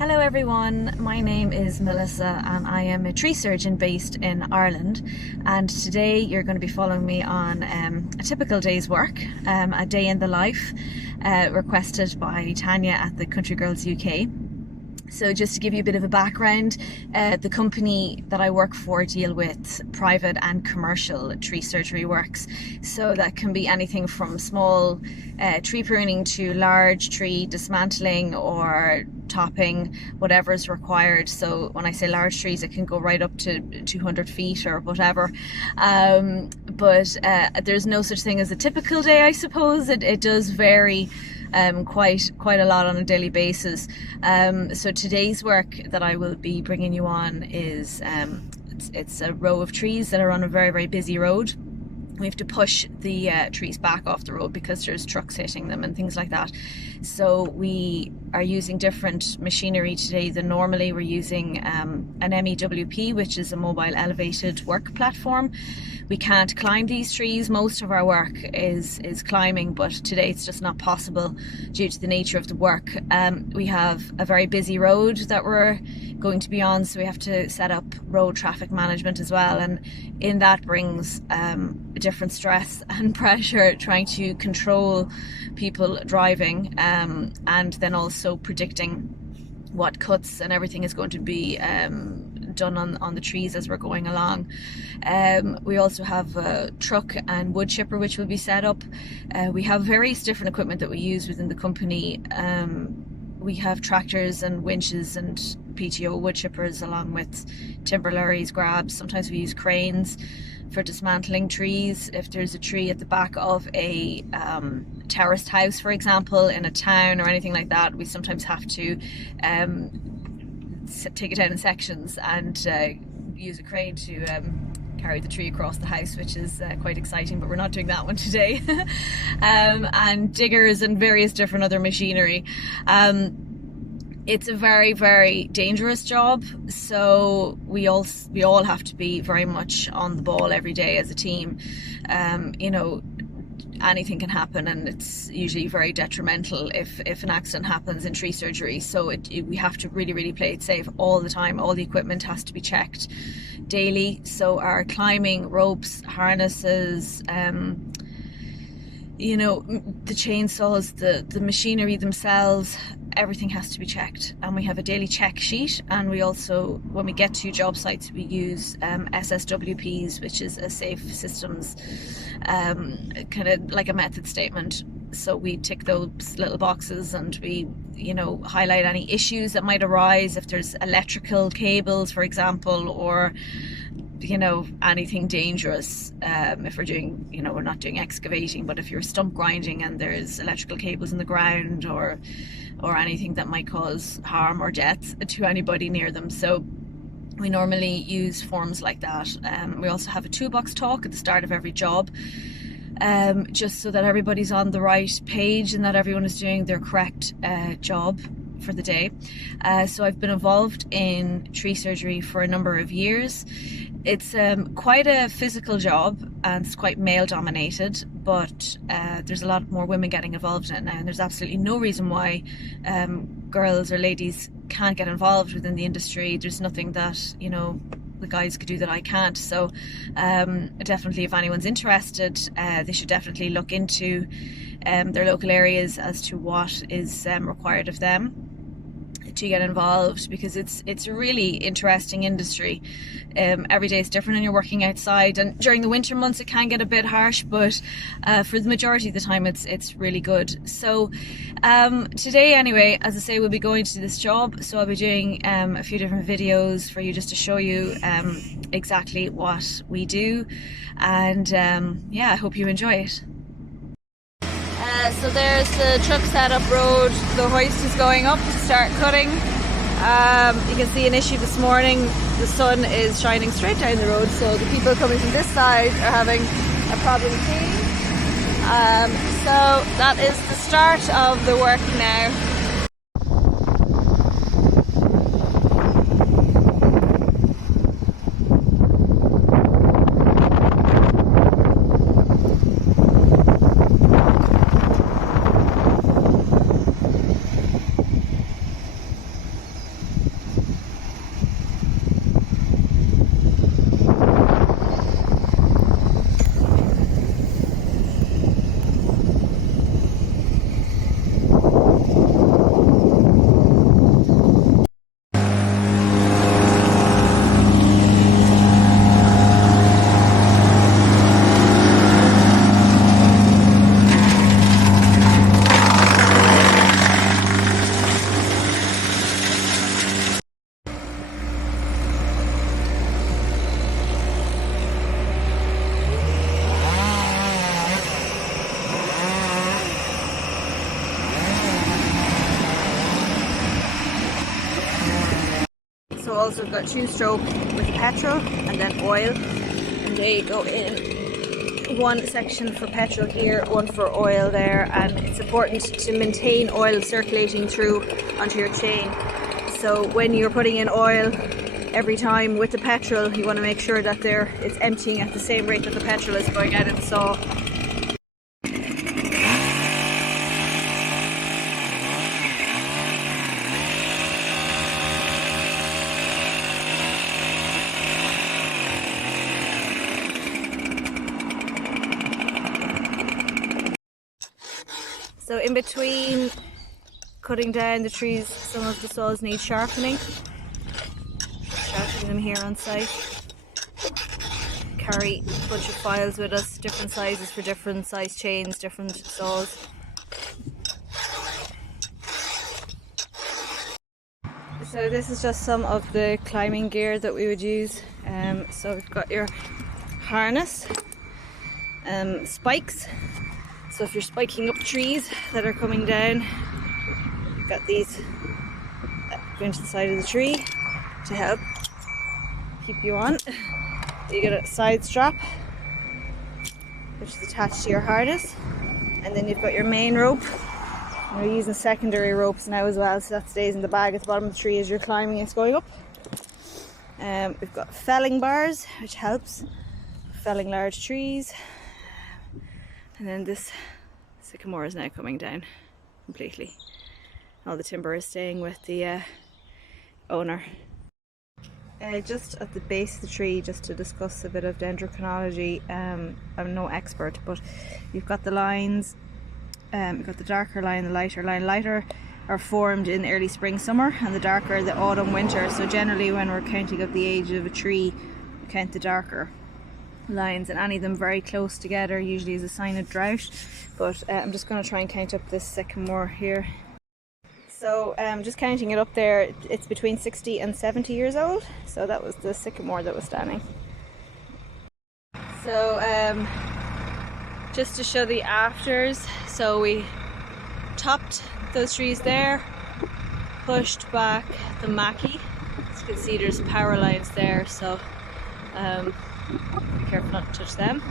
Hello everyone, my name is Melissa and I am a tree surgeon based in Ireland, and today you're going to be following me on a typical day's work, a day in the life requested by Tanya at the Country Girls UK. So just to give you a bit of a background, the company that I work for deal with private and commercial tree surgery works. So that can be anything from small tree pruning to large tree dismantling or topping, whatever is required. So when I say large trees, it can go right up to 200 feet or whatever. But there's no such thing as a typical day, I suppose. It does vary quite a lot on a daily basis. So today's work that I will be bringing you on is it's a row of trees that are on a very busy road. We have to push the trees back off the road because there's trucks hitting them and things like that. So we are using different machinery today than normally. We're using an MEWP, which is a mobile elevated work platform. We can't climb these trees. Most of our work is climbing, but today it's just not possible due to the nature of the work. We have a very busy road that we're going to be on, so we have to set up road traffic management as well, and in that brings different stress and pressure trying to control people driving, and then also predicting what cuts and everything is going to be done on the trees as we're going along. We also have a truck and wood chipper which will be set up. We have various different equipment that we use within the company. We have tractors and winches and PTO wood chippers along with timber lorries, grabs. Sometimes we use cranes for dismantling trees. If there's a tree at the back of a terraced house, for example, in a town or anything like that, we sometimes have to take it down in sections and use a crane to carry the tree across the house, which is quite exciting, but we're not doing that one today. And diggers and various different other machinery. It's a very dangerous job, so we all have to be very much on the ball every day as a team. You know, anything can happen, and it's usually very detrimental if an accident happens in tree surgery. So we have to really play it safe all the time. All the equipment has to be checked daily. So our climbing ropes, harnesses, you know, the chainsaws, the machinery themselves, everything has to be checked, and we have a daily check sheet. And we also, when we get to job sites, we use SSWPs, which is a safe systems, kind of like a method statement. So we tick those little boxes and we, you know, highlight any issues that might arise if there's electrical cables, for example, or you know, anything dangerous. If we're doing, you know, we're not doing excavating, but if you're stump grinding and there's electrical cables in the ground or anything that might cause harm or death to anybody near them. So we normally use forms like that. We also have a toolbox talk at the start of every job, just so that everybody's on the right page and that everyone is doing their correct job for the day. So I've been involved in tree surgery for a number of years. It's quite a physical job and it's quite male dominated, but there's a lot more women getting involved in it now, and there's absolutely no reason why girls or ladies can't get involved within the industry. There's nothing that, you know, the guys could do that I can't. So definitely, if anyone's interested, they should definitely look into their local areas as to what is required of them to get involved, because it's a really interesting industry. Every day is different and you're working outside, and during the winter months it can get a bit harsh, but for the majority of the time it's really good. So today anyway, as I say, we'll be going to this job, so I'll be doing a few different videos for you just to show you exactly what we do, and yeah, I hope you enjoy it. So there's the truck setup road. The hoist is going up to start cutting. You can see an issue this morning. The sun is shining straight down the road, so the people coming from this side are having a problem seeing. So that is the start of the work now. So also we've got 2-stroke with petrol and then oil, and they go in one section for petrol here, one for oil there, and it's important to maintain oil circulating through onto your chain. So when you're putting in oil every time with the petrol, you want to make sure that it's emptying at the same rate that the petrol is going out of the saw. So in between cutting down the trees, some of the saws need sharpening. Sharpening them here on site. Carry a bunch of files with us, different sizes for different size chains, different saws. So this is just some of the climbing gear that we would use. So we've got your harness, spikes. So if you're spiking up trees that are coming down, you've got these that go into the side of the tree to help keep you on. You get a side strap which is attached to your harness, and then you've got your main rope. And we're using secondary ropes now as well, so that stays in the bag at the bottom of the tree as you're climbing. It's going up. We've got felling bars, which helps felling large trees. And then this sycamore is now coming down completely. All the timber is staying with the owner. Just at the base of the tree, just to discuss a bit of dendrochronology, I'm no expert, but you've got the lines, you've got the darker line, the lighter line. Lighter are formed in early spring, summer, and the darker the autumn, winter. So generally when we're counting up the age of a tree, we count the darker lines, and any of them very close together usually is a sign of drought. But I'm just going to try and count up this sycamore here. So just counting it up there, it's between 60 and 70 years old. So that was the sycamore that was standing. So just to show the afters, so we topped those trees there, pushed back the mackey. As you can see, there's power lines there, so be careful not to touch them.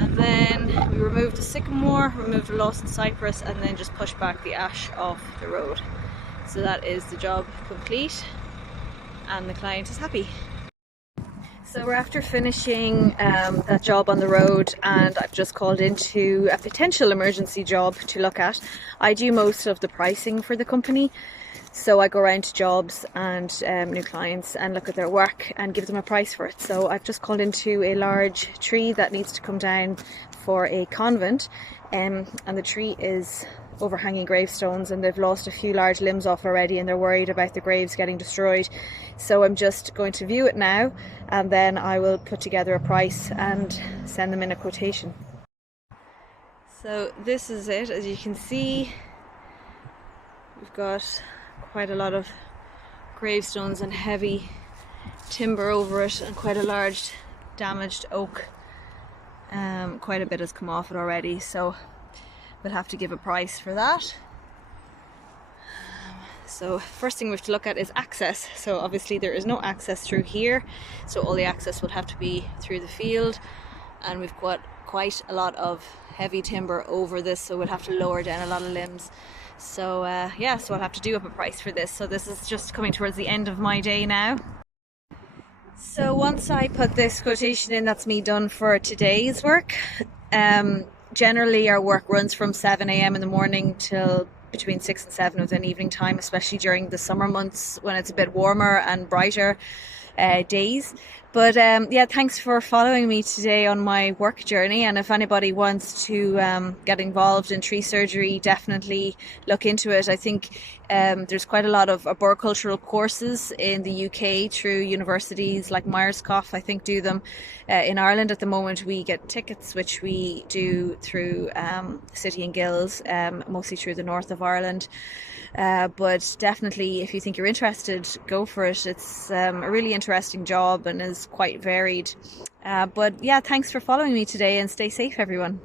And then we removed the sycamore, removed the Lawson cypress, and then just pushed back the ash off the road. So that is the job complete, and the client is happy. So we're after finishing that job on the road, and I've just called into a potential emergency job to look at. I do most of the pricing for the company, so I go around to jobs and new clients and look at their work and give them a price for it. So I've just called into a large tree that needs to come down for a convent, and the tree is overhanging gravestones, and they've lost a few large limbs off already, and they're worried about the graves getting destroyed. So I'm just going to view it now, and then I will put together a price and send them in a quotation. So this is it. As you can see, we've got quite a lot of gravestones and heavy timber over it, and quite a large damaged oak. Quite a bit has come off it already, so we'll have to give a price for that. So first thing we have to look at is access. So obviously there is no access through here, so all the access would have to be through the field, and we've got quite a lot of heavy timber over this, so we'll have to lower down a lot of limbs. So yeah, so I'll have to do up a price for this. So this is just coming towards the end of my day now. So once I put this quotation in, that's me done for today's work. Generally our work runs from 7 AM in the morning till between 6 and 7 within evening time, especially during the summer months when it's a bit warmer and brighter days. But yeah, thanks for following me today on my work journey, and if anybody wants to get involved in tree surgery, definitely look into it. I think there's quite a lot of arboricultural courses in the UK through universities like Myerscough, I think, do them. In Ireland at the moment we get tickets, which we do through City and Guilds, mostly through the north of Ireland. But definitely, if you think you're interested, go for it. It's a really interesting job and is quite varied. But yeah, thanks for following me today, and stay safe, everyone.